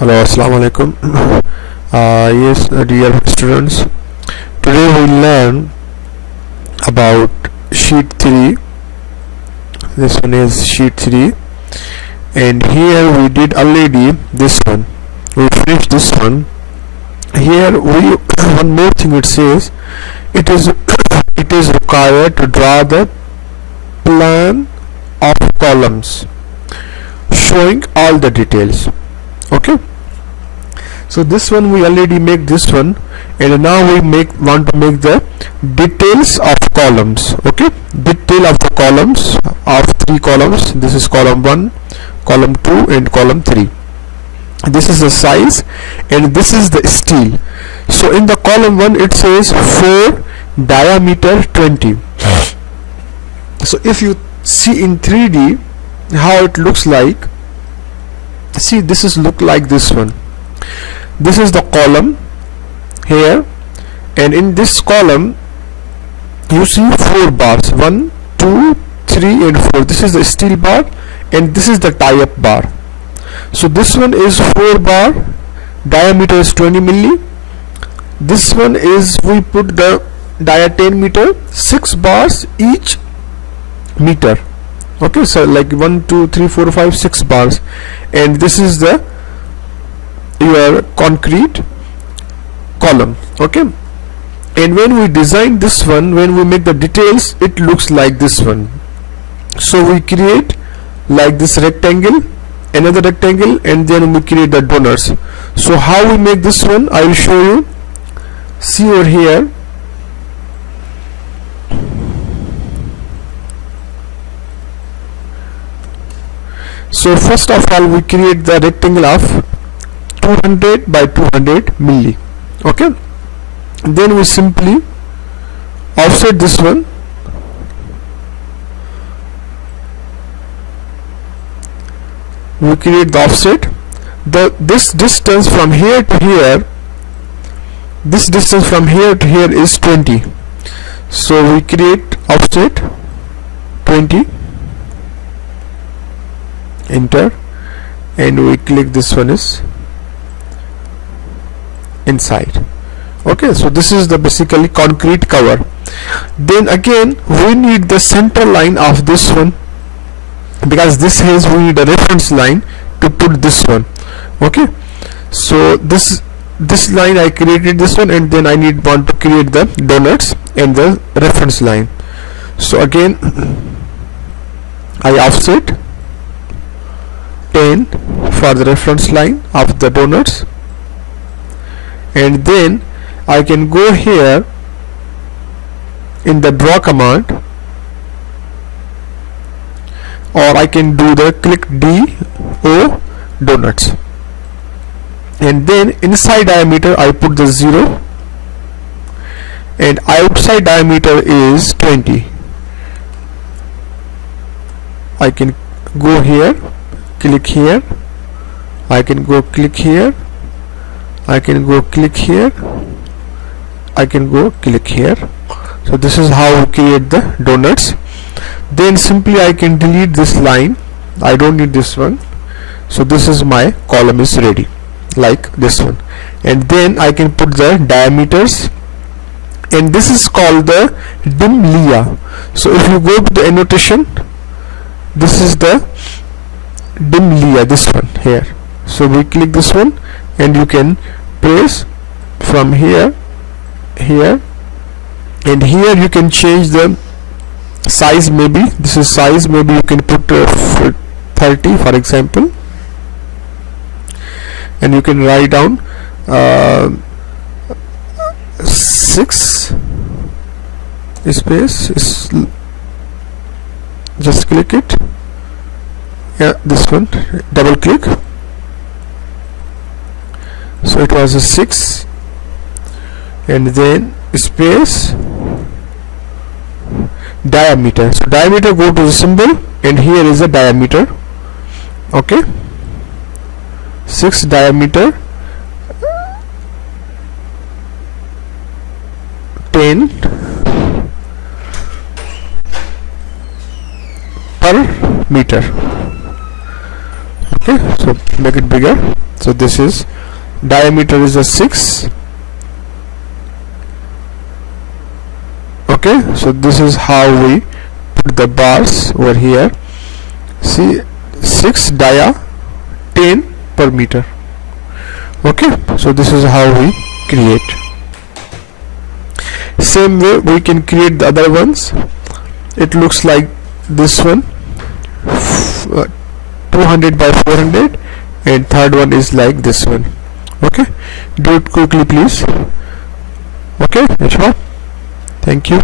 Hello, assalamu alaikum. Yes, dear students, today we learn about sheet 3. This one is sheet 3, and here we did already this one. We finished this one. Here we one more thing it says it is it is required to draw the plan of columns showing all the details. Okay, so this one we already make this one, and now we want to make the details of columns. Okay, detail of the columns of 3 columns. This is column 1, column 2 and column 3. This is the size and this is the steel. So in the column 1 it says 4 diameter 20. So if you see in 3D how it looks like, see, this is look like this one. This is the column here, and in this column you see 4 bars, 1, 2, 3 and 4. This is the steel bar and this is the tie-up bar. So this one is 4 bar, diameter is 20 milli. This one is, we put the dia 10 meter, 6 bars each meter. Okay, so like 1, 2, 3, 4, 5, 6 bars, and this is the your concrete column. Okay, and when we design this one, when we make the details, it looks like this one. So we create like this rectangle, another rectangle, and then we create the donors. So how we make this one, I will show you. See over here. So first of all we create the rectangle of 200 by 200 milli. Okay, then we simply offset this one. We create the offset. This distance from here to here, this distance from here to here is 20. So we create offset 20, enter, and we click this one is inside. Okay, so this is the basically concrete cover. Then again we need the center line of this one, because this has, we need a reference line to put this one. Okay, so this line I created this one, and then I want to create the donuts and the reference line. So again I offset 10 for the reference line of the donuts, and then I can go here in the draw command, or I can do the click D O donuts, and then inside diameter I put the 0, and outside diameter is 20. I can go here, click here, I can go click here, I can go click here, I can go click here. So this is how we create the donuts. Then simply I can delete this line, I don't need this one. So this is my column is ready like this one, and then I can put the diameters, and this is called the dim lia. So if you go to the annotation, this is the dim lia, this one here. So we click this one, and you can press from here, here, and here you can change the size. Maybe this is size, maybe you can put 30 for example, and you can write down 6 space is, just click it. Yeah, this one, double click. So it was a 6, and then space diameter. So diameter, go to the symbol, and here is a diameter. Okay, 6 diameter, 10 per meter. Okay, so make it bigger. So this is diameter is a 6. Okay, so this is how we put the bars over here. See, 6 dia 10 per meter. Okay, so this is how we create. Same way we can create the other ones. It looks like this one, 200 by 400, and third one is like this one. Okay, do it quickly please. Okay, Yashwa, thank you.